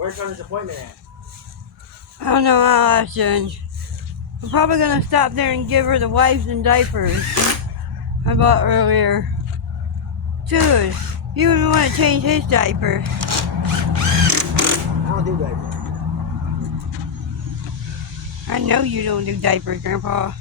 Where's Tony's appointment at? I don't know how soon. I'm probably gonna stop there and give her the wipes and diapers I bought earlier. Dude, you would want to change his diaper. I don't do diapers. I know you don't do diapers, Grandpa.